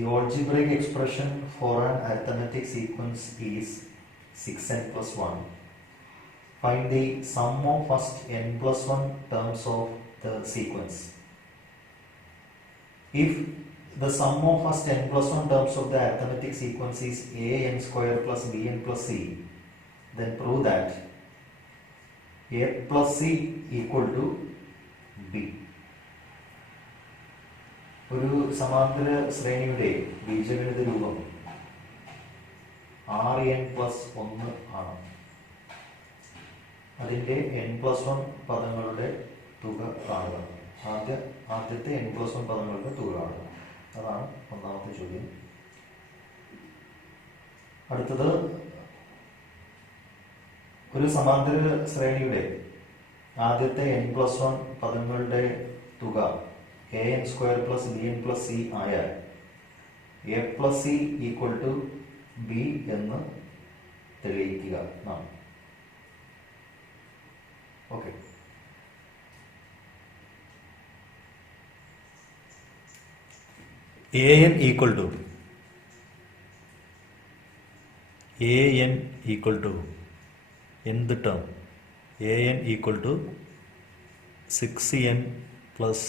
The algebraic expression for an arithmetic sequence is 6n plus 1. Find the sum of first n plus 1 terms of the sequence. If the sum of first n plus 1 terms of the arithmetic sequence is a n square plus bn plus c, then prove that a plus c equal to b. ഒരു സമാന്തര ശ്രേണിയുടെ ബീജഗണിത രൂപം Rn plus 1 ആണ്. അതിൻ്റെ n plus 1 പദങ്ങളുടെ തുക കാണുക. ആദ്യത്തെ n പ്ലസ് 1 പദങ്ങളുടെ തുക കാണുക. അതാണ് ഒന്നാമത്തെ ചോദ്യം. അടുത്തത് ഒരു സമാന്തര ശ്രേണിയുടെ ആദ്യത്തെ n പ്ലസ് 1 പദങ്ങളുടെ തുക an square plus bn plus c ആയാൽ a plus c equal to b എന്ന് തെളിയിക്കുക എന്നാണ്. ഓക്കെ, an ഈക്വൽ ടു എന്ത് term? an equal to 6n plus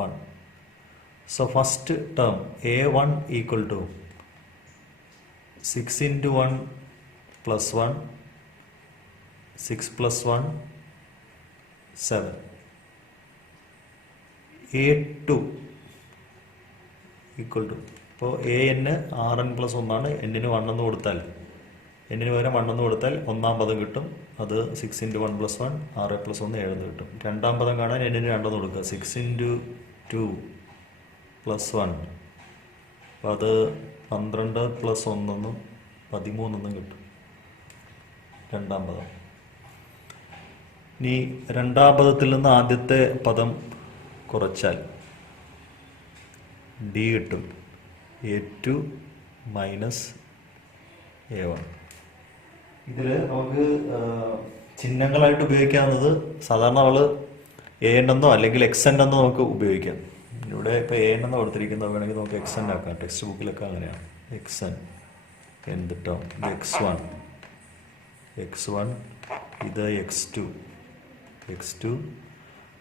1. So first term a1 equal to 6 into 1 plus 1, 6 plus 1 7. a2 equal to, ഇപ്പോൾ an rn plus 1 ആണ്. എന്നിന് 1 എന്ന് കൊടുത്താൽ, എന്നിന് പകരം 1 എന്ന് കൊടുത്താൽ ഒന്നാം പദം കിട്ടും. അത് 6 into 1 plus 1 6 plus 1 7 കിട്ടും. രണ്ടാം പദം കാണാൻ എന്നിന് 2 എന്ന് കൊടുക്കുക. 6 into 2 plus 1, അപ്പോൾ അത് 12 plus 1 എന്നും 13 എന്നും കിട്ടും രണ്ടാം പദം. ഇനി രണ്ടാം പദത്തിൽ നിന്ന് ആദ്യത്തെ പദം കുറച്ചാൽ d കിട്ടും. a2 minus a1. ഇതിൽ നമുക്ക് ചിഹ്നങ്ങളായിട്ട് ഉപയോഗിക്കാവുന്നത് സാധാരണ നമ്മൾ an എന്നോ അല്ലെങ്കിൽ xn എന്നോ നമുക്ക് ഉപയോഗിക്കാം. ഇവിടെ ഇപ്പോൾ an എന്നോ കൊടുത്തിരിക്കുന്നത് വേണമെങ്കിൽ നമുക്ക് xn ആക്കാം. ടെക്സ്റ്റ് ബുക്കിലൊക്കെ അങ്ങനെയാണ്. xn എന്ത് ടേം? ഇത് x1 ഇത് x2.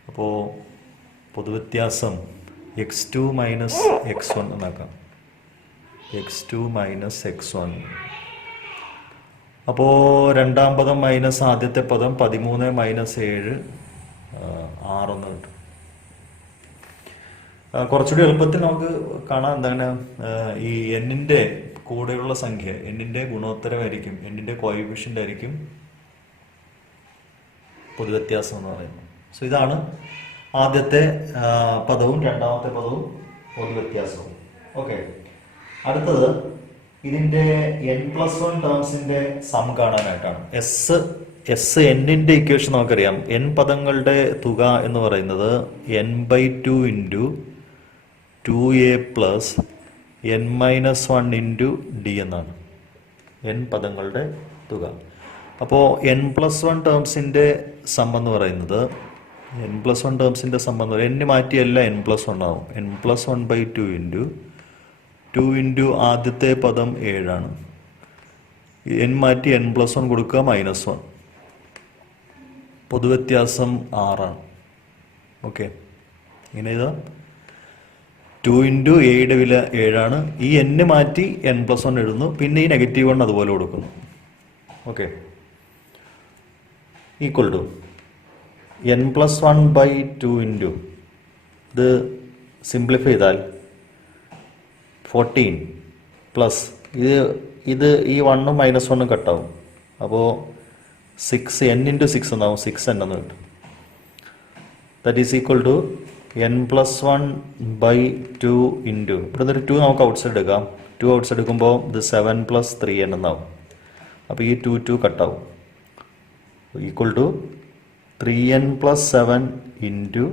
അപ്പോൾ പൊതുവ്യത്യാസം x2 minus x1 എന്നാക്കാം. x2 minus x1. അപ്പോൾ രണ്ടാം പദം മൈനസ് ആദ്യത്തെ പദം 13 മൈനസ് 7 6 എന്ന് കിട്ടും. കുറച്ചുകൂടി എളുപ്പത്തിൽ നമുക്ക് കാണാം. എന്താണ് ഈ എന്നിൻ്റെ കൂടെയുള്ള സംഖ്യ എന്നിൻ്റെ ഗുണോത്തരമായിരിക്കും, എന്നിൻ്റെ കോഎഫിഷ്യൻ്റ് ആയിരിക്കും പൊതുവ്യത്യാസം എന്ന് പറയുന്നത്. സോ ഇതാണ് ആദ്യത്തെ പദവും രണ്ടാമത്തെ പദവും പൊതുവ്യത്യാസവും. ഓക്കെ, അടുത്തത് ഇതിൻ്റെ n പ്ലസ് 1 ടേംസിൻ്റെ സം കാണാനായിട്ടാണ്. എസ് എന്നിൻ്റെ ഇക്വേഷൻ നമുക്കറിയാം. n പദങ്ങളുടെ തുക എന്ന് പറയുന്നത് n/2 into 2a plus n-1 into d എന്നാണ് n പദങ്ങളുടെ തുക. അപ്പോൾ n പ്ലസ് 1 ടേംസിൻ്റെ സം എന്ന് പറയുന്നത് n മാറ്റിയല്ല n പ്ലസ് 1 ആവും. n+1/2 ഇൻറ്റു 2 ഇൻറ്റു ആദ്യത്തെ പദം 7 ആണ്. n മാറ്റി n+1 കൊടുക്കുക -1. പൊതുവ്യത്യാസം 6 ആണ്. ഓക്കെ, ഇങ്ങനെ ഇതാ 2 ഇൻറ്റു എയുടെ വില 7 ആണ്. ഈ n മാറ്റി n+1 എഴുതുന്നു. പിന്നെ ഈ -1 അതുപോലെ കൊടുക്കുന്നു. Okay, equal to n+1/2 into ഇത് സിംപ്ലിഫൈ ചെയ്താൽ 14 പ്ലസ് ഇത് ഈ 1 -1 കട്ടാവും. അപ്പോൾ 6 n ഇൻറ്റു 6 എന്നാവും. 6n എന്ന് കിട്ടും. That is equal to n+1/2 into ഇവിടെ ഒരു 2 നമുക്ക് ഔട്ട്സൈഡ് എടുക്കാം. 2 ഔട്ട്സൈഡ് എടുക്കുമ്പോൾ ഇത് 7 + 3n എന്നാവും. അപ്പോൾ ഈ 2 കട്ടാവും. Equal to 3n + 7 into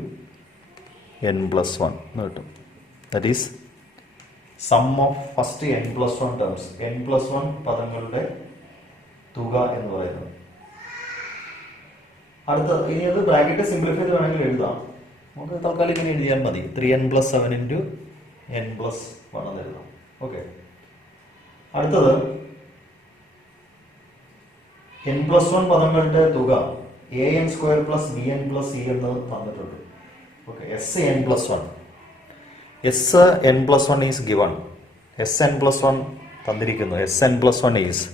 n+1 എന്ന് കിട്ടും. That is sum of first n+1 terms, n+1 പദങ്ങളുടെ തുക എന്ന് പറയുന്നത്. അടുത്ത ഇനി അത് ബ്രാക്കറ്റ് സിംപ്ലിഫൈ ചെയ്ത് വേണമെങ്കിൽ എഴുതാം. നമുക്ക് തൽക്കാലം ഇങ്ങനെ എഴുതിയാൽ മതി. 3n + 7 ഇൻറ്റു n+1 എന്ന് എഴുതാം. ഓക്കെ. അടുത്തത് n+1 പദങ്ങളുടെ തുക an² + bn+c എന്ന് തന്നിട്ടുണ്ട്. Okay. Sn+1 is given. Sn+1 തന്നിരിക്കുന്നു. Sn+1 is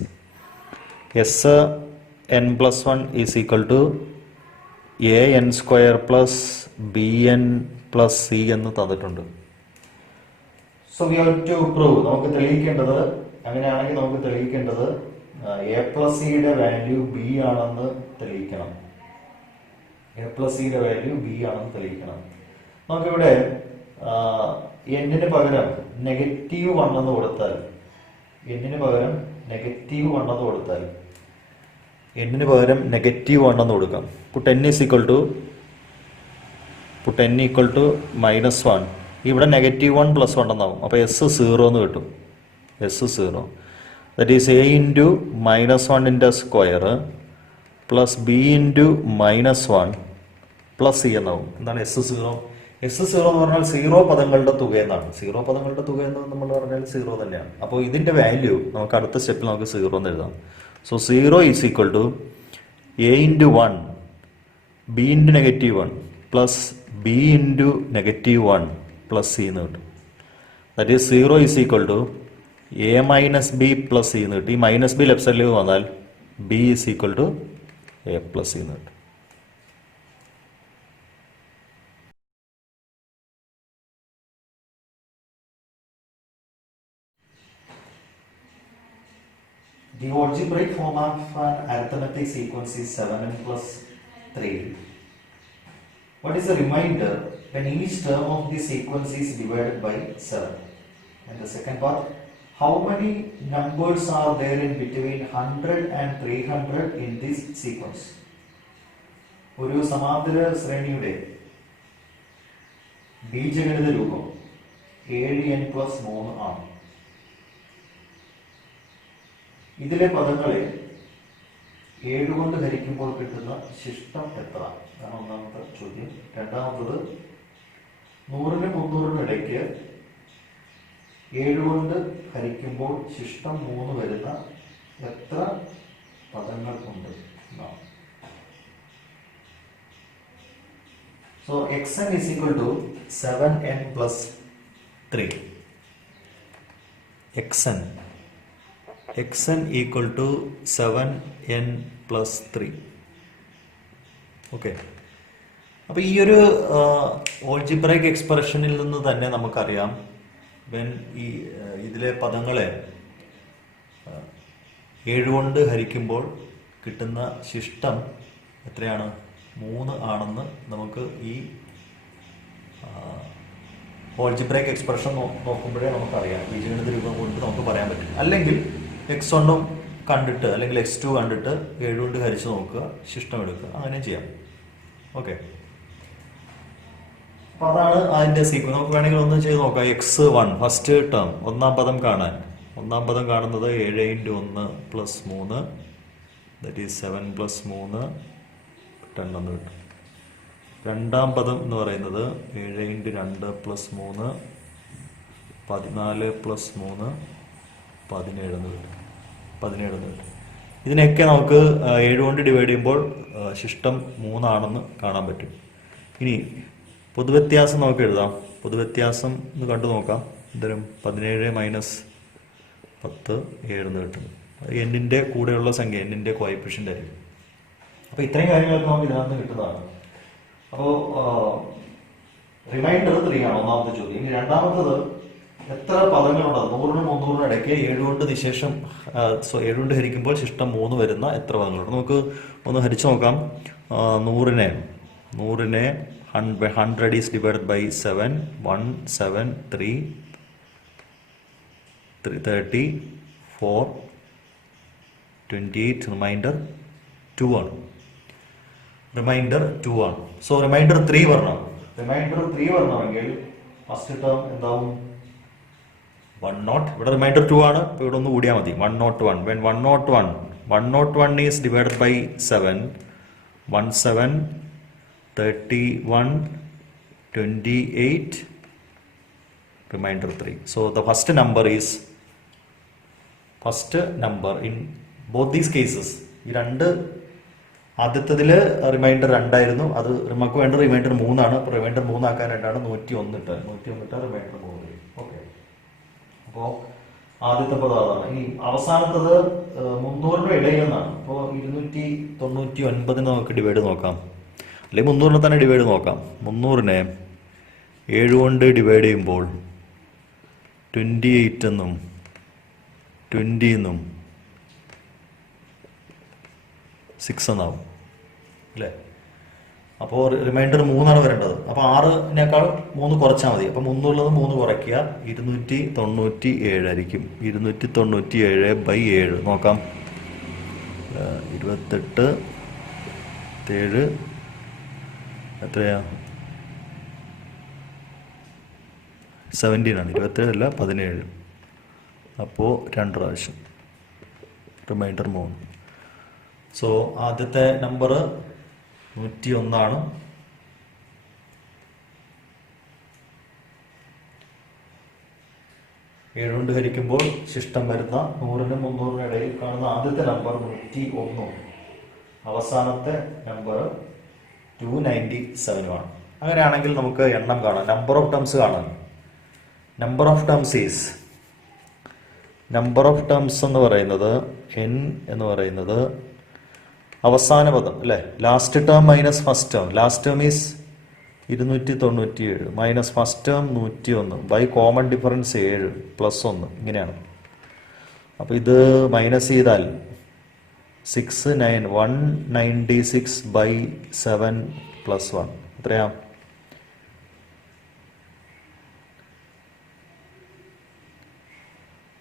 Sn+1 is equal to an² + bn+c എന്ന് തന്നിട്ടുണ്ട്. So we have to prove. നമുക്ക് തെളിയിക്കേണ്ടത്, അങ്ങനെയാണെങ്കിൽ നമുക്ക് തെളിയിക്കേണ്ടത് a+cയുടെ വാല്യൂ b ആണെന്ന് തെളിയിക്കണം. a+cയുടെ വാല്യൂ b ആണെന്ന് തെളിയിക്കണം. നമുക്കിവിടെ എന്നിന് പകരം -1 എന്ന് കൊടുത്താൽ, എന്നിന് പകരം -1 എന്ന് കൊടുത്താൽ, എന്നിന് പകരം -1 എന്ന് കൊടുക്കാം. Put n equal to -1. ഇവിടെ -1 + 1 എന്നാവും. അപ്പോൾ S0 എന്ന് കിട്ടും. S0 that is a × -1 plus b × -1 പ്ലസ് c എന്നാവും. എന്താണ് S0? S0 എന്ന് പറഞ്ഞാൽ 0 പദങ്ങളുടെ തുക എന്നാണ്. 0 പദങ്ങളുടെ തുക എന്ന് നമ്മൾ പറഞ്ഞാൽ 0 തന്നെയാണ്. അപ്പോൾ ഇതിന്റെ വാല്യൂ നമുക്ക് അടുത്ത സ്റ്റെപ്പിൽ നമുക്ക് 0 എന്ന് എഴുതാം. So 0 is equal to a × 1 b × -1 plus b × -1 പ്ലസ് c എന്ന് കിട്ടും. That is 0 is equal to a - b plus c എന്ന് കിട്ടും. ഈ -b ലെഫ്റ്റ് സൈഡിലേക്ക് വന്നാൽ b is equal to a plus c എന്ന് കിട്ടും. The algebraic form of an arithmetic sequence is 7n plus 3. What is the remainder when each term of the sequence is divided by 7? And the second part, how many numbers are there in between 100 and 300 in this sequence? ഒരു സമാന്തര ശ്രേണിയുടെ ബീജഗണിത രൂപം 7n + 3 ആണ്. ഇതിലെ പദങ്ങളെ 7 കൊണ്ട് ഹരിക്കുമ്പോൾ കിട്ടുന്ന ശിഷ്ടം എത്ര ആണ് ഒന്നാമത്തെ ചോദ്യം. രണ്ടാമത്തത് 100-നും 300-നും ഇടയ്ക്ക് 7 കൊണ്ട് ഹരിക്കുമ്പോൾ ശിഷ്ടം 3 വരുന്ന എത്ര പദങ്ങൾ ഉണ്ട് എന്നാണ്. So xn is equal to 7n plus 3. xn equal to 7n plus 3. Okay. അപ്പോൾ ഈ ഒരു ഓൾജിബ്രൈക് എക്സ്പ്രഷനിൽ നിന്ന് തന്നെ നമുക്കറിയാം ഈ ഇതിലെ പദങ്ങളെ 7 കൊണ്ട് ഹരിക്കുമ്പോൾ കിട്ടുന്ന ശിഷ്ടം എത്രയാണ്? 3 ആണെന്ന് നമുക്ക് ഈ ഓൾജിബ്രൈക് എക്സ്പ്രഷൻ നോക്കുമ്പോഴേ നമുക്കറിയാം. ബീജഗണിത രൂപം കൊണ്ട് നമുക്ക് പറയാൻ പറ്റും. അല്ലെങ്കിൽ x1 കണ്ടിട്ട് അല്ലെങ്കിൽ x2 കണ്ടിട്ട് 7 കൊണ്ട് ഹരിച്ച് നോക്കുക, ശിഷ്ടം എടുക്കുക, അങ്ങനെ ചെയ്യാം. ഓക്കെ. അപ്പോൾ അതാണ് അതിൻ്റെ സീക്വൻസ്. നമുക്ക് വേണമെങ്കിൽ ഒന്ന് ചെയ്ത് നോക്കാം. x1 ഫസ്റ്റ് ടേം, ഒന്നാം പദം കാണാൻ. ഒന്നാം പദം കാണുന്നത് 7 × 1 + 3 ദാറ്റ് ഈസ് 7 + 3 10 എന്ന് കിട്ടും. രണ്ടാം പദം എന്ന് പറയുന്നത് 7 × 2 + 3 14 + 3 17 എന്ന് കിട്ടും. 17 എന്ന് കിട്ടും. ഇതിനെയൊക്കെ നമുക്ക് 7 കൊണ്ട് ഡിവൈഡ് ചെയ്യുമ്പോൾ ശിഷ്ടം 3 ആണെന്ന് കാണാൻ പറ്റും. ഇനി പൊതുവ്യത്യാസം നമുക്ക് എഴുതാം. പൊതുവ്യത്യാസം ഒന്ന് കണ്ടു നോക്കാം. എന്തായാലും 17 - 10 7 എന്ന് കിട്ടും. എന്നിൻ്റെ കൂടെയുള്ള സംഖ്യ, എന്നിൻ്റെ കോഎഫിഷ്യൻ്റ് ആയിരിക്കും. അപ്പോൾ ഇത്രയും കാര്യങ്ങളൊക്കെ നമുക്ക് ഇതിനകത്ത് കിട്ടുന്നതാണ്. അപ്പോൾ റിമൈൻഡർ 3 ആണ് ഒന്നാമത്തെ ചോദ്യം. ഇനി രണ്ടാമത്തത്, എത്ര പദങ്ങളുണ്ട്? 100-നും 300-നും ഇടയ്ക്ക് 7 കൊണ്ട് നിശേഷം 7 കൊണ്ട് ഹരിക്കുമ്പോൾ ശിഷ്ടം 3 വരുന്ന എത്ര പദങ്ങളുണ്ട്? നമുക്ക് ഒന്ന് ഹരിച്ചു നോക്കാം. 100-നെ 100 is divided by 7, 1, 7, 3, 30, 4, 28, റിമൈൻഡർ 2 ആണ്. റിമൈൻഡർ 2 ആണ്. സോ റിമൈൻഡർ 3 വരണം. റിമൈൻഡർ 3 വരണമെങ്കിൽ ഫസ്റ്റ് ടേം എന്താവും? 101. ഇവിടെ റിമൈൻഡർ 2 ആണ്. അപ്പോൾ ഇവിടെ ഒന്ന് കൂടിയാൽ മതി. 101. When 101 is divided by 7, 17, 31, 28, remainder 3. So the first number in both these cases, ഈ രണ്ട് ആദ്യത്തതിൽ റിമൈൻഡർ 2 ആയിരുന്നു, അത് നമുക്ക് വേണ്ട റിമൈൻഡർ 3 ആണ്. അപ്പോൾ റിമൈൻഡർ 3 ആക്കാനായിട്ടാണ് 101 ഇട്ട് റിമൈൻഡർ 3. ഓക്കെ, അപ്പോൾ ആദ്യത്തെ പദം അതാണ്. ഇനി അവസാനത്തത് 300 ഇടയിൽ നിന്നാണ്. അപ്പോൾ 299 നമുക്ക് ഡിവൈഡ് നോക്കാം, അല്ലെങ്കിൽ 300 തന്നെ ഡിവൈഡ് നോക്കാം. 300-നെ 7 കൊണ്ട് ഡിവൈഡ് ചെയ്യുമ്പോൾ 28 എന്നും 20 എന്നും 6 എന്നാവും അല്ലേ? അപ്പോൾ റിമൈൻഡർ 3 ആണ് വരേണ്ടത്. അപ്പോൾ 6-നേക്കാൾ 3 കുറച്ചാൽ മതി. അപ്പോൾ 300 3 കുറയ്ക്കുക, 297 ആയിരിക്കും. 297/7 നോക്കാം. 28 7 എത്രയാ? 17 ആണ്. 27 അല്ല 17. അപ്പോൾ 2 പ്രാവശ്യം റിമൈൻഡർ 3. സോ ആദ്യത്തെ നമ്പർ 101 ആണ്. ഏഴ് കൊണ്ട് ഹരിക്കുമ്പോൾ ശിഷ്ടം വരുന്ന 100-നും 300-നും ഇടയിൽ കാണുന്ന ആദ്യത്തെ നമ്പർ 101, അവസാനത്തെ നമ്പർ 297 ആണ്. അങ്ങനെയാണെങ്കിൽ നമുക്ക് എണ്ണം കാണാം, നമ്പർ ഓഫ് ടേംസ് കാണാം. നമ്പർ ഓഫ് ടേംസ് എന്ന് പറയുന്നത് n എന്ന് പറയുന്നത് അവസാന പദം അല്ലേ, last term minus first term. Last term is 297 minus first term 101 by common difference 7 plus 1, ഇങ്ങനെയാണ്. അപ്പോൾ ഇത് മൈനസ് ചെയ്താൽ 196/7 പ്ലസ് 1 എത്രയാ?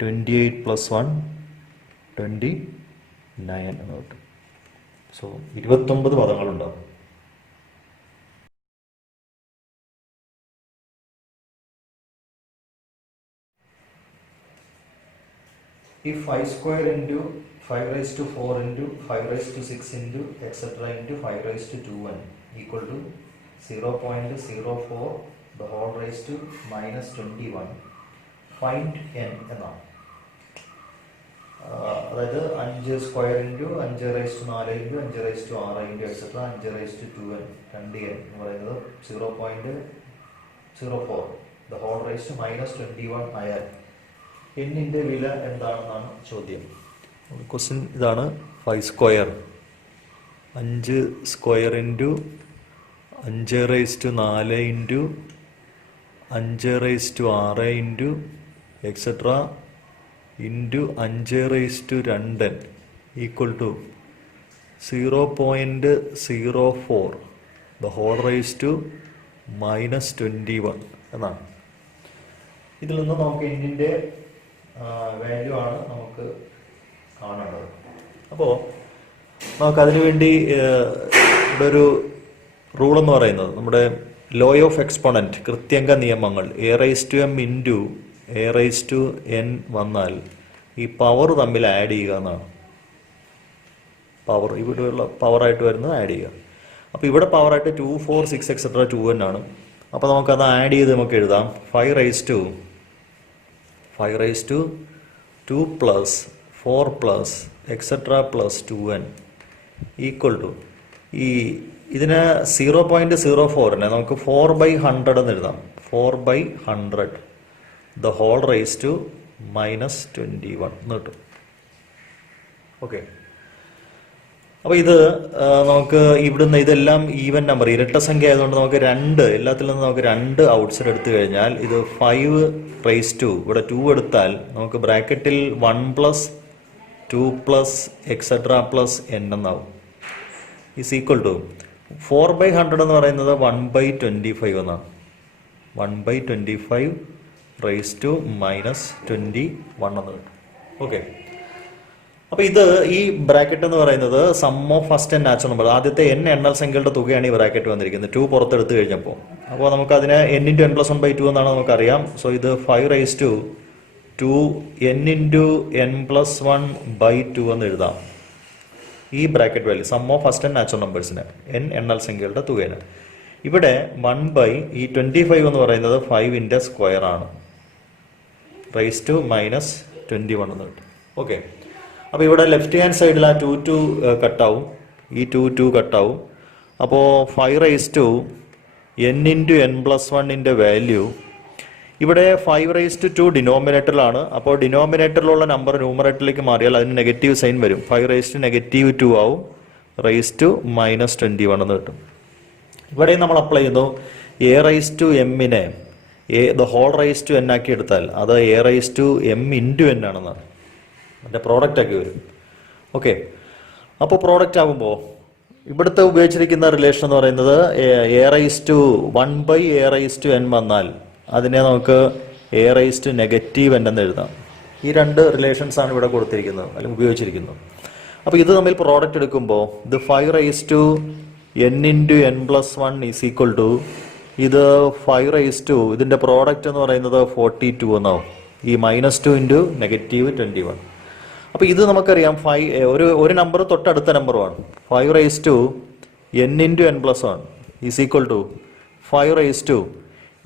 28 പ്ലസ് 1 29 എന്ന് കിട്ടും. So 29 പദങ്ങളുണ്ടാവും. If 5 square into 5 raised to 4 into 5 raised to 6 into etc. into 5 raised to 2n equal to 0.04 the whole raised to minus 21, find n എന്നാണ്. അതായത് 5 square into 5 raise to 4 into 5 raise to 6 into etcetera 5 raise to 2n 2n എന്ന് പറയുന്നത് 0.04 the whole raise to minus 21 ആയാൽ എന്നിൻ്റെ വില എന്താണെന്നാണ് ചോദ്യം. Question ഇതാണ്. 5 square 5 square into 5 raise to 4 into 5 raise to 6 into etcetera into 5 raise to 2n equal to 0.04 the whole raise to minus 21 എന്നാണ്. ഇതിൽ നിന്ന് നമുക്ക് എന്നിൻ്റെ വാല്യൂ ആണ് നമുക്ക് കാണേണ്ടത്. അപ്പോൾ നമുക്കതിനു വേണ്ടി ഇവിടെ ഒരു റൂൾ എന്ന് പറയുന്നത് നമ്മുടെ ലോ ഓഫ് എക്സ്പോണൻറ്റ്, കൃത്യംഗ നിയമങ്ങൾ. A raise to m into a raise to n വന്നാൽ ഈ പവർ തമ്മിൽ ആഡ് ചെയ്യുക എന്നാണ്. പവർ ഇവിടെയുള്ള പവറായിട്ട് വരുന്നത് ആഡ് ചെയ്യുക. അപ്പോൾ ഇവിടെ പവറായിട്ട് 2 4 6 എക്സെട്ര 2n ആണ്. അപ്പോൾ നമുക്കത് ആഡ് ചെയ്ത് നമുക്ക് എഴുതാം 5 raise to 2 plus 4 plus etcetera plus 2n equal to ഇതിന് 0.04-നെ നമുക്ക് 4/100 എന്ന് എഴുതാം. 4/100 the whole raise to minus 21 എന്ന് കിട്ടും. ഓക്കെ, അപ്പോൾ ഇത് നമുക്ക് ഇവിടുന്ന് ഇതെല്ലാം ഈവൻ നമ്പർ, ഇരട്ട സംഖ്യ ആയതുകൊണ്ട് നമുക്ക് എല്ലാത്തിൽ നിന്നും നമുക്ക് 2 ഔട്ട്സൈഡ് എടുത്തു കഴിഞ്ഞാൽ ഇത് 5 റൈസ് ടു ഇവിടെ 2 എടുത്താൽ നമുക്ക് ബ്രാക്കറ്റിൽ 1 plus 2 plus etcetera plus n എന്നാവും. ഈസ് ഈക്വൽ ടു 4/100 എന്ന് പറയുന്നത് 1/25 എന്നാണ്. 1/25 റൈസ് ടു മൈനസ് 21 എന്ന് കിട്ടും. ഓക്കെ, അപ്പോൾ ഇത് ഈ ബ്രാക്കറ്റ് എന്ന് പറയുന്നത് sum of first and natural number. ആദ്യത്തെ n എണ്ണൽ സംഖ്യകളുടെ തുകയാണ് ഈ ബ്രാക്കറ്റ് വന്നിരിക്കുന്നത്. 2 പുറത്തെടുത്ത് കഴിഞ്ഞപ്പോൾ അപ്പോൾ നമുക്ക് അതിനെ n ഇൻറ്റു n+1/2 എന്നാണ് നമുക്കറിയാം. സോ ഇത് 5 raise to 2 n into n+1/2 എന്ന് എഴുതാം. ഈ bracket value sum of first and natural നമ്പേഴ്സിന് n എണ്ണൽ സംഖ്യകളുടെ തുകയാണ്. ഇവിടെ 1 ബൈ ഈ 25 എന്ന് പറയുന്നത് 5-ന്റെ സ്ക്വയർ ആണ്. റൈസ് ടു മൈനസ് 21 എന്ന് കിട്ടും. ഓക്കെ, അപ്പോൾ ഇവിടെ ലെഫ്റ്റ് ഹാൻഡ് സൈഡിൽ ആ 2 കട്ടാവും, ഈ 2 കട്ടാവും. അപ്പോൾ 5 raise to n into n plus 1ൻ്റെ വാല്യൂ ഇവിടെ 5 റൈസ് ടു 2 ഡിനോമിനേറ്ററിലാണ്. അപ്പോൾ ഡിനോമിനേറ്ററിലുള്ള നമ്പർ ന്യൂമറേറ്ററിലേക്ക് മാറിയാൽ അതിന് നെഗറ്റീവ് സൈൻ വരും. 5 റൈസ് ടു -2 ആവും, റൈസ് ടു മൈനസ് 21 എന്ന് കിട്ടും. ഇവിടെ നമ്മൾ അപ്ലൈ ചെയ്യുന്നു എ റൈസ് ടു എമ്മിനെ the whole raise to n ആക്കി എടുത്താൽ അത് a raise to m into n ആണെന്നാണ്, അതിൻ്റെ പ്രോഡക്റ്റ് ആക്കി വരും. ഓക്കെ, അപ്പോൾ പ്രോഡക്റ്റ് ആകുമ്പോൾ ഇവിടുത്തെ ഉപയോഗിച്ചിരിക്കുന്ന റിലേഷൻ എന്ന് പറയുന്നത് a raise to 1 a raise to n വന്നാൽ അതിനെ നമുക്ക് എ റൈസ് ടു -n എന്ന് എഴുതാം. ഈ രണ്ട് റിലേഷൻസ് ആണ് ഇവിടെ കൊടുത്തിരിക്കുന്നത് അല്ലെങ്കിൽ ഉപയോഗിച്ചിരിക്കുന്നത്. അപ്പോൾ ഇത് തമ്മിൽ പ്രോഡക്റ്റ് എടുക്കുമ്പോൾ ഇത് 5 raise to n into n plus 1 is equal to ഇത് 5 റൈസ് ടു ഇതിൻ്റെ പ്രോഡക്റ്റ് എന്ന് പറയുന്നത് 42 എന്നാവും, ഈ -2 ഇൻറ്റു -21. അപ്പോൾ ഇത് നമുക്കറിയാം ഒരു നമ്പർ തൊട്ടടുത്ത നമ്പറുമാണ്. 5 raise to n into n plus 1 is equal to 5 raise to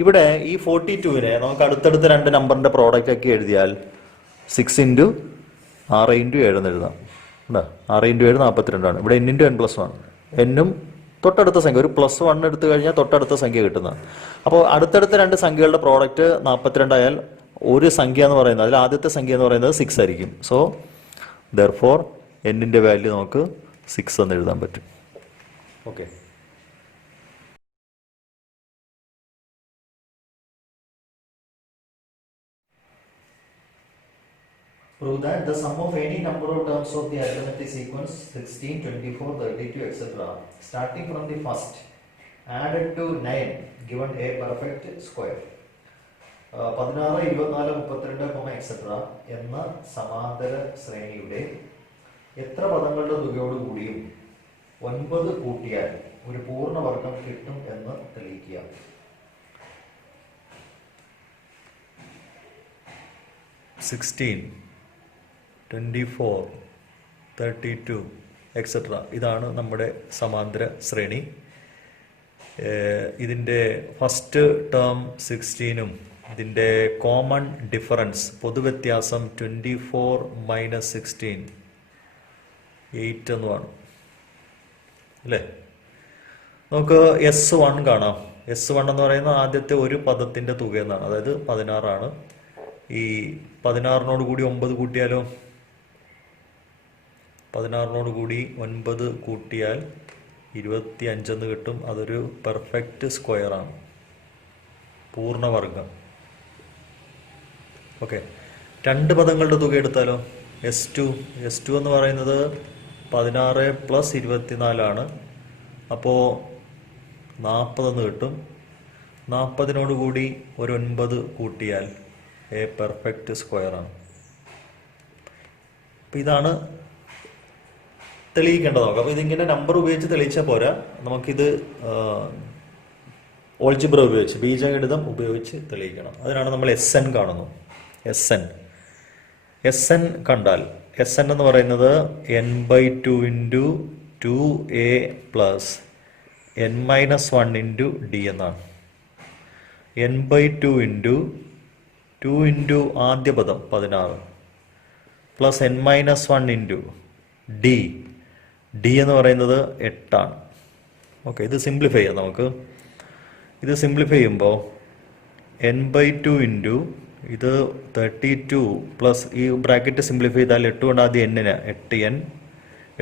ഇവിടെ ഈ 42നെ നമുക്ക് അടുത്തടുത്ത രണ്ട് നമ്പറിൻ്റെ പ്രോഡക്റ്റ് ആക്കി എഴുതിയാൽ 6 ഇൻറ്റു 6 ഇൻറ്റു 7 എന്ന് എഴുതാം. 6 ഇൻറ്റു 7 42 ഇവിടെ n ഇൻറ്റു n പ്ലസ് 1, എന്നും തൊട്ടടുത്ത സംഖ്യ ഒരു +1 എടുത്തു കഴിഞ്ഞാൽ തൊട്ടടുത്ത സംഖ്യ കിട്ടുന്നത്. അപ്പോൾ അടുത്തടുത്ത രണ്ട് സംഖ്യകളുടെ പ്രോഡക്റ്റ് 42 ആയാൽ ഒരു സംഖ്യ എന്ന് പറയുന്നത് അതിൽ ആദ്യത്തെ സംഖ്യ എന്ന് പറയുന്നത് 6 ആയിരിക്കും. സോ ദെർഫോർ എന്നിൻ്റെ വാല്യൂ നമുക്ക് 6 എന്ന് എഴുതാൻ പറ്റും. Okay, prove that the sum of any number of terms of the arithmetic sequence 16, 24, 32, etc. starting from the first added to 9 given a perfect square. 16, 24, 32, etc. എന്ന സമാന്തര ശ്രേണിയുടെ എത്ര പദങ്ങളുടെ തുകയോട് കൂടിയും 9 കൂട്ടിയാൽ ഒരു പൂർണ്ണവർഗം കിട്ടും എന്ന് തെളിയിക്കുക. 16, 24, 32, etc. ഇതാണ് നമ്മുടെ സമാന്തര ശ്രേണി. ഇതിൻ്റെ ഫസ്റ്റ് ടേം 16ഉം ഇതിൻ്റെ കോമൺ ഡിഫറൻസ് പൊതുവ്യത്യാസം 24 - 16 8 എന്നുമാണ് അല്ലേ. നമുക്ക് S1 കാണാം. S1 എന്ന് പറയുന്നത് ആദ്യത്തെ ഒരു പദത്തിൻ്റെ തുക എന്നാണ്, അതായത് 16 ആണ്. ഈ 16നോട് കൂടി 9 കൂട്ടിയാലോ, 16നോട് കൂടി 9 കൂട്ടിയാൽ 25 എന്ന് കിട്ടും. അതൊരു പെർഫെക്റ്റ് സ്ക്വയറാണ്, പൂർണ്ണവർഗം. ഓക്കെ, രണ്ട് പദങ്ങളുടെ തുക എടുത്താലോ, S2 എന്ന് പറയുന്നത് 16 + 24 ആണ്. അപ്പോൾ 40 എന്ന് കിട്ടും. 40നോട് കൂടി ഒരു 9 കൂട്ടിയാൽ എ പെർഫെക്റ്റ് സ്ക്വയറാണ്. അപ്പം ഇതാണ് തെളിയിക്കേണ്ടത്. നോക്കാം. അപ്പോൾ ഇതിങ്ങനെ നമ്പർ ഉപയോഗിച്ച് തെളിയിച്ചാൽ പോരാ, നമുക്കിത് ഓൾജിബ്ര ഉപയോഗിച്ച് ബീജഗണിതം ഉപയോഗിച്ച് തെളിയിക്കണം. അതിനാണ് നമ്മൾ SN കാണുന്നു. SN കണ്ടാൽ SN എന്ന് പറയുന്നത് n/2 into 2a plus n-1 into d എന്നാണ്. n/2 ഇൻറ്റു 2 ഇൻറ്റു ആദ്യ പദം 16 പ്ലസ് n-1 ഇൻറ്റു d എന്ന് പറയുന്നത് 8 ആണ്. ഓക്കെ, ഇത് സിംപ്ലിഫൈ ചെയ്യാം നമുക്ക്. ഇത് സിംപ്ലിഫൈ ചെയ്യുമ്പോൾ n/2 ഇൻറ്റു ഇത് 32 പ്ലസ് ഈ ബ്രാക്കറ്റ് സിംപ്ലിഫൈ ചെയ്താൽ 8 കൊണ്ട് ആദ്യം n-ന് 8n,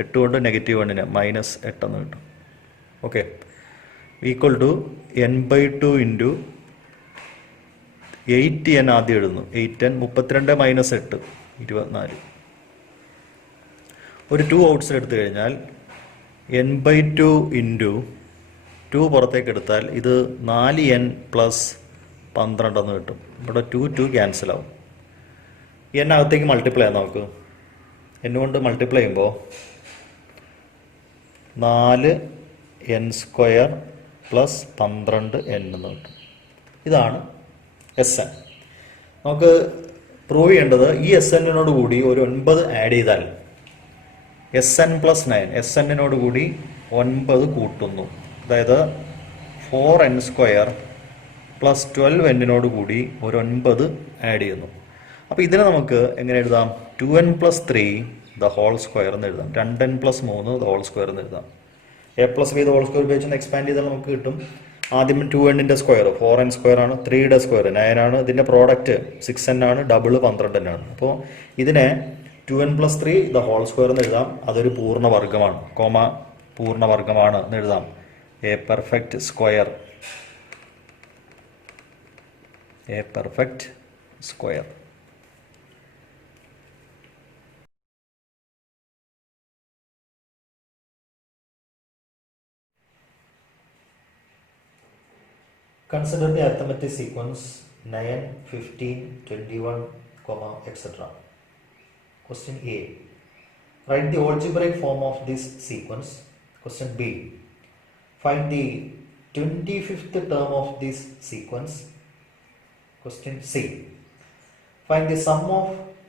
8 കൊണ്ട് -1-ന് -8 എന്ന് കിട്ടും. Okay, equal to n/2 into 8n ആദ്യം എഴുതുന്നു. 8n 32 - 8 24. ഒരു 2 ഔട്ട്സൈഡ് എടുത്തു കഴിഞ്ഞാൽ n/2 ഇൻറ്റു 2 പുറത്തേക്ക് എടുത്താൽ ഇത് 4n പ്ലസ് 12 എന്ന് കിട്ടും. ഇവിടെ 2 ക്യാൻസൽ ആവും. n അകത്തേക്ക് മൾട്ടിപ്ലൈ ചെയ്യാം നമുക്ക്. n കൊണ്ട് മൾട്ടിപ്ലൈ ചെയ്യുമ്പോൾ 4n² പ്ലസ് 12n എന്ന് കിട്ടും. ഇതാണ് SN. നമുക്ക് പ്രൂവ് ചെയ്യേണ്ടത് ഈ SN-നോട് കൂടി ഒരു 9 ആഡ് ചെയ്താൽ SN + 9 SN-നോട് കൂടി 9 കൂട്ടുന്നു. അതായത് 4n² പ്ലസ് 12n-നോട് കൂടി ഒരു 9 ആഡ് ചെയ്യുന്നു. അപ്പോൾ ഇതിനെ നമുക്ക് എങ്ങനെ എഴുതാം? 2n + 3 ദ ഹോൾ സ്ക്വയർ എന്ന് എഴുതാം. 2n + 3 ദ ഹോൾ സ്ക്വയർ എന്ന് എഴുതാം. a + b the whole square ഉപയോഗിച്ച് എക്സ്പാൻഡ് ചെയ്താൽ നമുക്ക് കിട്ടും. ആദ്യം 2n സ്ക്വയർ 4n സ്ക്വയർ ആണ്, 3 സ്ക്വയർ 9 ആണ്, ഇതിൻ്റെ പ്രോഡക്റ്റ് 6n ആണ്, ഡബിൾ 12n ആണ്. അപ്പോൾ ഇതിനെ 2n + 3 ദ ഹോൾ സ്ക്വയർ എന്ന് എഴുതാം. അതൊരു പൂർണ്ണവർഗമാണ്, പൂർണ്ണവർഗമാണ് എന്ന് എഴുതാം. A perfect square, A perfect square. Consider the arithmetic sequence 9, 15, 21, etc. Question A. Write the algebraic form of this sequence. Question B. Find the 25th term of this sequence. Question C. Find the sum of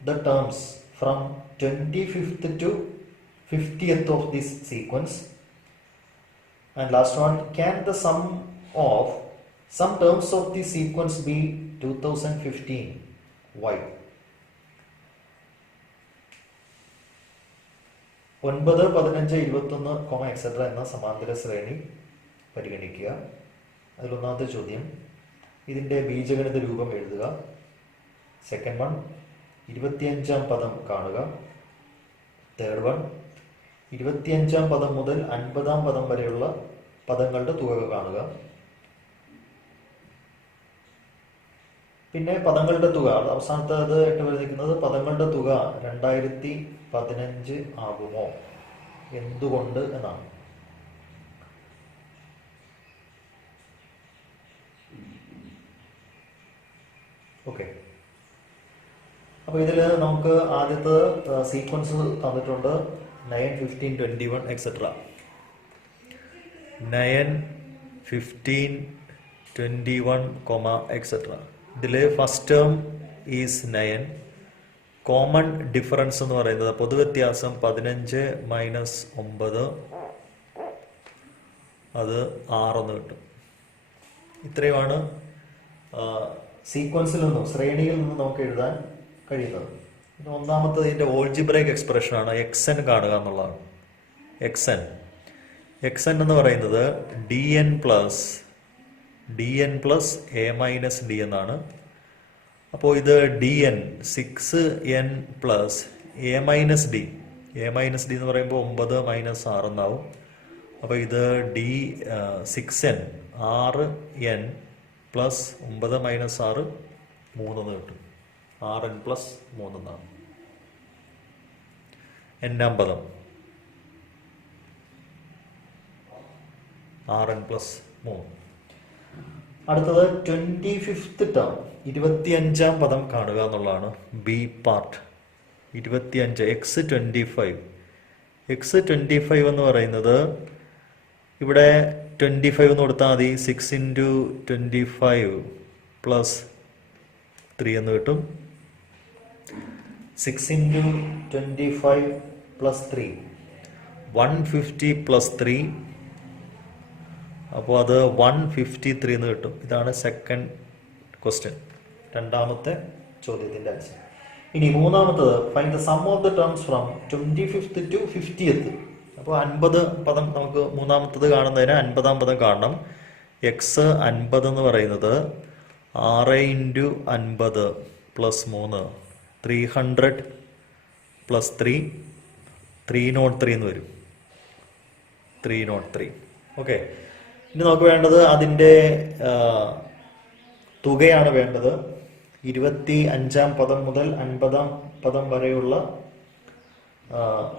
the terms from 25th to 50th of this sequence. And last one, can the sum of some terms of the sequence be 2015? Why? 9, 15, 21, etc. എന്ന സമാന്തര ശ്രേണി പരിഗണിക്കുക. അതിലൊന്നാമത്തെ ചോദ്യം, ഇതിൻ്റെ ബീജഗണിത രൂപം എഴുതുക. Second one, 25ാം പദം കാണുക. തേർഡ് വൺ, 25ാം പദം മുതൽ 50ാം പദം വരെയുള്ള പദങ്ങളുടെ തുക കാണുക. പിന്നെ പദങ്ങളുടെ തുക, അവസാനത്തേത് ആയിട്ട് വരുന്നത് പദങ്ങളുടെ തുക 2015 ആകുമോ, എന്തുകൊണ്ട് എന്നാണ്. ഓക്കെ, അപ്പോൾ ഇതിൽ നമുക്ക് ആദ്യത്തെ സീക്വൻസ് തന്നിട്ടുണ്ട് 9, 15, 21, etc. 9, 15, 21, etc. ഇതിൽ first term is 9. Common difference എന്ന് പറയുന്നത് പൊതുവ്യത്യാസം 15 - 9, അത് 6 എന്ന് കിട്ടും. ഇത്രയുമാണ് സീക്വൻസിൽ നിന്നും ശ്രേണിയിൽ നിന്നും നമുക്ക് എഴുതാൻ കഴിയുന്നത്. പിന്നെ ഒന്നാമത്തത് ഇതിൻ്റെ ഓൾജിബ്രൈക് എക്സ്പ്രഷനാണ്. xn കാണുക എന്നുള്ളതാണ്. xn എന്ന് പറയുന്നത് dn + a - d എന്നാണ്. അപ്പോൾ ഇത് dn 6n + a - d. a - d എന്ന് പറയുമ്പോൾ 9 - 6 എന്നാവും. അപ്പോൾ ഇത് 6n 6n + 9 - 6 3 എന്ന് കിട്ടും. 6n + 3 എന്നാണ്. n-ാം പദം 6n + 3. അടുത്തത് 25th ടേം 25ാം പദം കാണുക എന്നുള്ളതാണ്. ബി പാർട്ട് 25 x25 എന്ന് പറയുന്നത് ഇവിടെ 25 എന്ന് കൊടുത്താൽ മതി. 6 × 25 + 3 എന്ന് കിട്ടും. 6 × 25 + 3 150 + 3, അപ്പോൾ അത് 153 എന്ന് കിട്ടും. ഇതാണ് സെക്കൻഡ് ക്വസ്റ്റ്യൻ, രണ്ടാമത്തെ ചോദ്യത്തിൻ്റെ ആൻസർ. ഇനി മൂന്നാമത്തത്, find the sum of the terms from 25th to 50th. അപ്പോൾ 50 പദം നമുക്ക് മൂന്നാമത്തത് കാണുന്നതിന് 50ാം പദം കാണണം. x 50 എന്ന് പറയുന്നത് 6 × 50 + 3 300 + 3 303 എന്ന് വരും. 303. ഓക്കെ, ഇനി നമുക്ക് വേണ്ടത് അതിൻ്റെ തുകയാണ് വേണ്ടത്. 25ാം പദം മുതൽ 50ാം പദം വരെയുള്ള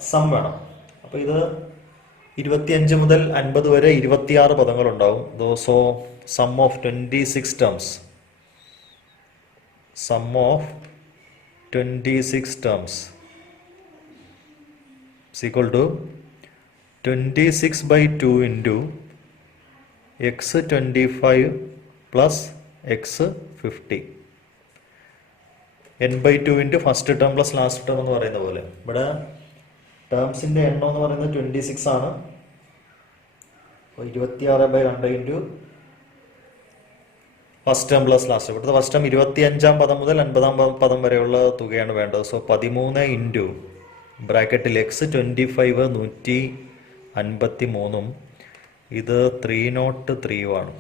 സം വേണം. അപ്പോൾ ഇത് 25 മുതൽ 50 വരെ 26 പദങ്ങളുണ്ടാവും. So sum of 26 terms, sum of 26 terms is equal to 26/2 into x25 plus x50. n/2 into first term plus last term എന്ന് പറയുന്ന പോലെ ഇവിടെ ടേംസിൻ്റെ എണ്ണം എന്ന് പറയുന്നത് 26 ആണ്. അപ്പോൾ 26/2 into first term plus last. ഇവിടുത്തെ ഫസ്റ്റ് ടേം 25-ാം പദം മുതൽ 50-ാം പദം വരെയുള്ള തുകയാണ് വേണ്ടത്. സോ 13 ഇൻറ്റു ബ്രാക്കറ്റിൽ എക്സ് 25 153 ഇത് 303 ആണ്.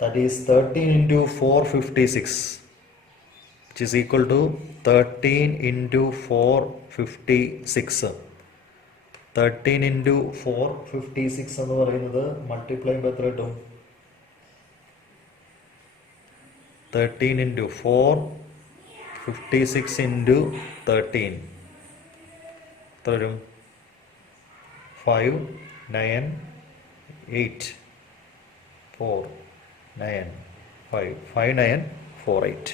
That is 13 into 456 which is equal to 13 into 456. 13 into 456 എന്ന് പറയുന്നത് മൾട്ടിപ്ലൈ ബൈ എത്ര കിട്ടും? 13 into 4 56 into 13 എത്ര വരും? 5 9 8 4 9 5 5 9 4 8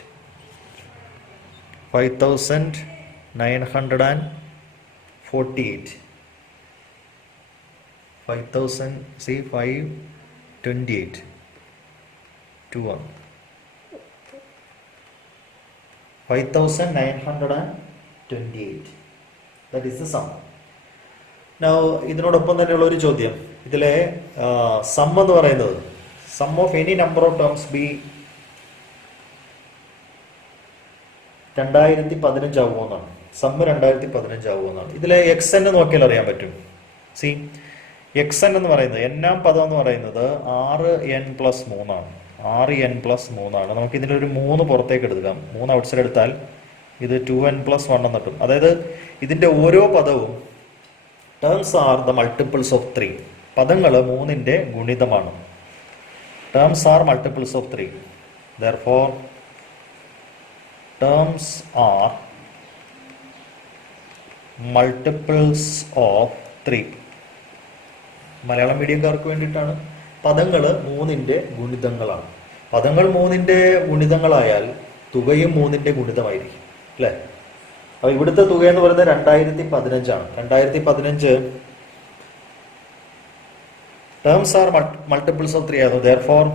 5,948 5,000 see 528 2 5,928 that is the sum. Now ഇതിനോടൊപ്പം തന്നെയുള്ള ഒരു ചോദ്യം, ഇതിലെ സം എന്ന് പറയുന്നത് sum of any number of terms be 2015 ആവുമെന്നാണ്. സമ്മ് 2015 ആവുമെന്നാണ്. ഇതിലെ എക്സ് എൻ നോക്കിയാൽ അറിയാൻ പറ്റും. സി എക്സ് എൻ എന്ന് പറയുന്നത് എന്നാം പദം എന്ന് പറയുന്നത് 6n+3 ആണ്. 6n+3 ആണ്. നമുക്ക് ഇതിലൊരു 3 പുറത്തേക്ക് എടുക്കാം. 3 ഔട്ട്സൈഡ് എടുത്താൽ ഇത് 2n+1 എന്ന് കിട്ടും. അതായത് ഇതിന്റെ ഓരോ പദവും terms are the multiples of 3. പദങ്ങൾ 3ന്റെ ഗുണിതമാണ്. Terms are multiples of 3. therefore terms are multiples of 3. Malayalam മീഡിയംകാർക്ക് വേണ്ടിയിട്ടാണ്. പദങ്ങൾ 3ന്റെ ഗുണിതങ്ങളാണ്. പദങ്ങൾ 3ന്റെ ഗുണിതങ്ങളായാൽ തുകയും 3ന്റെ ഗുണിതമായിരിക്കും അല്ലേ? അപ്പൊ ഇവിടുത്തെ തുക എന്ന് പറയുന്നത് 2015 ആണ്. 2015 ടേംസ് ആർ മൾട്ടിപ്പിൾസ് ഓഫ് 3 ആയിരുന്നു. therefore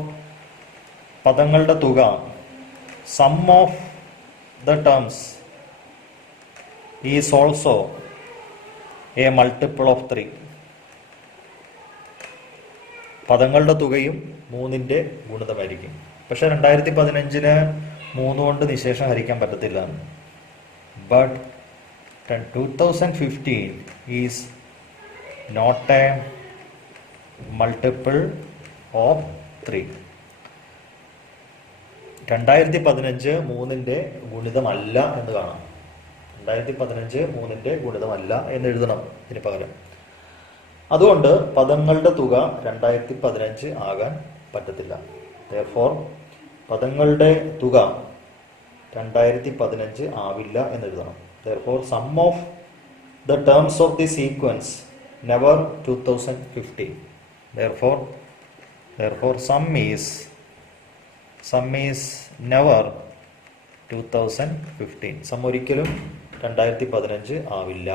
പദങ്ങളുടെ തുക sum of the terms is also a multiple of 3. പദങ്ങളുടെ തുകയും 3ന്റെ ഗുണിതമായിരിക്കും. പക്ഷെ 2015 3 കൊണ്ട് നിശേഷം ഹരിക്കാൻ പറ്റത്തില്ല. But 2015 is not a multiple of 3. 2015 3ന്റെ ഗുണിതമല്ല എന്ന് കാണാം. 2015 3ന്റെ ഗുണിതമല്ല എന്ന് എഴുതണം ഇതിന് പകരം. അതുകൊണ്ട് പദങ്ങളുടെ തുക 2015 ആകാൻ പറ്റത്തില്ല. therefore പദങ്ങളുടെ തുക 2015 ആവില്ല എന്ന് എഴുതണം. therefore sum of the terms of the sequence never 2015. therefore sum is never 2015. Some ഒരിക്കലും 2015 ആവില്ല.